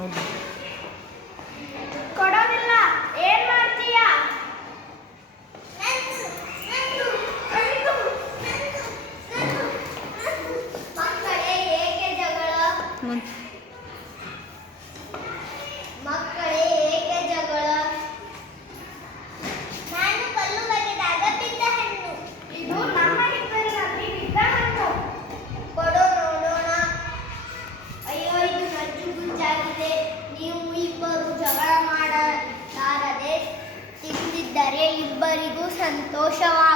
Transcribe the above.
não dá. 是吗